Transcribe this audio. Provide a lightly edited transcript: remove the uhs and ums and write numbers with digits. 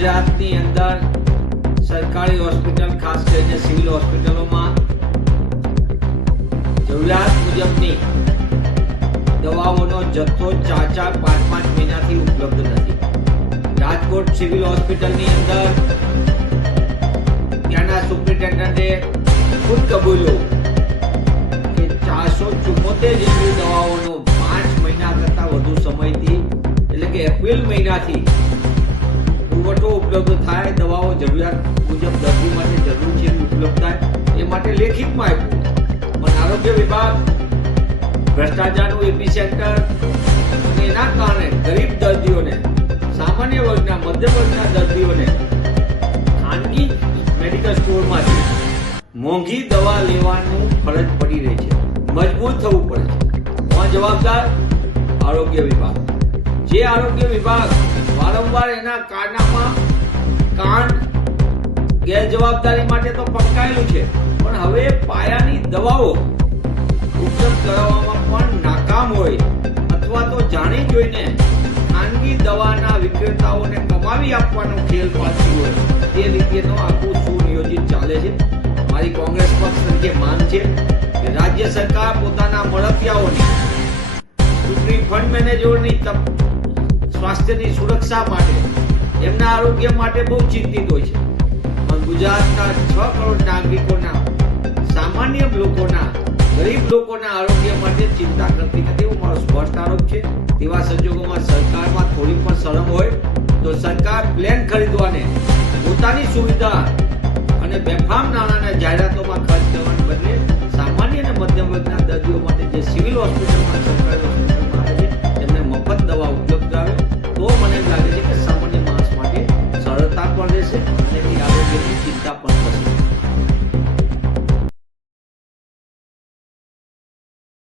ગુજરાતની અંદર સરકારી હોસ્પિટલ ખાસ કરીને સિવિલ હોસ્પિટલોમાં જરૂરિયાત મુજબની દવાઓનો જથ્થો 4-5 મહિનાથી ઉપલબ્ધ નથી. રાજકોટ સિવિલ હોસ્પિટલની અંદર ત્યાંના સુપ્રિન્ટેન્ડન્ટે ખુદ કબૂલ્યું કે 474 જેટલી દવાઓનો 5 મહિના કરતા વધુ સમયથી એટલે કે એપ્રિલ મહિનાથી પુરવઠો ઉપલબ્ધ થાય, દવાઓ જરૂરિયાત મુજબ દર્દી માટે જરૂર છે ઉપલબ્ધ થાય એ માટે લેખિતમાં આપ્યું. પણ આરોગ્ય વિભાગ ભ્રષ્ટાચારનું એપિસેન્ટર અને એના કારણે ગરીબ દર્દીઓને, સામાન્ય વર્ગના, મધ્યમ વર્ગના દર્દીઓને ખાનગી મેડિકલ સ્ટોરમાંથી મોંઘી દવા લેવાનું ફરજ પડી રહી છે. મજબૂર થવું પડે છે. કોણ જવાબદાર? આરોગ્ય વિભાગ. જે આરોગ્ય વિભાગ વારંવાર એના કારનામાં કાંડ ગેરજવાબદારી માટે તો પકડાયેલું છે, પણ હવે પાયાની દવાઓ ઉપલબ્ધ કરાવવામાં પણ નાકામ હોય અથવા તો જાણી જોઈને ખાનગી દવાના વિક્રેતાઓને કમાવી આપવાનો ખેલ પાડતી હોય તે રીતેનો આખું સુનિયોજિત ચાલે છે. મારી કોંગ્રેસ પક્ષ તરીકે માંગ છે કે રાજ્ય સરકાર પોતાના મળતિયાઓની ચૂંટણી ફંડ મેનેજરોની સ્વાસ્થ્યની સુરક્ષા માટે, એમના આરોગ્ય માટે બહુ ચિંતિત હોય છે, પણ ગુજરાતના 6 કરોડ નાગરિકોના, સામાન્ય લોકોના, ગરીબ લોકોના આરોગ્ય માટે ચિંતા કરતી નથી એવો મારો સ્પષ્ટ આરોપ છે. તેવા સંજોગોમાં સરકારમાં થોડી પણ શરમ હોય તો સરકાર પ્લેન ખરીદવાને પોતાની સુવિધા અને બેફામ નાણાંના જાહેરાતોમાં ખર્ચ કરવાને બદલે સામાન્ય અને મધ્યમ વર્ગના દર્દીઓ માટે જે સિવિલ હોસ્પિટલમાં, સરકારી હોસ્પિટલમાં આવે છે તેમને મફત દવા ઉપલબ્ધ કરાવે તો મને લાગે છે કે સામાન્ય માણસ માટે સરળતા પણ રહેશે અને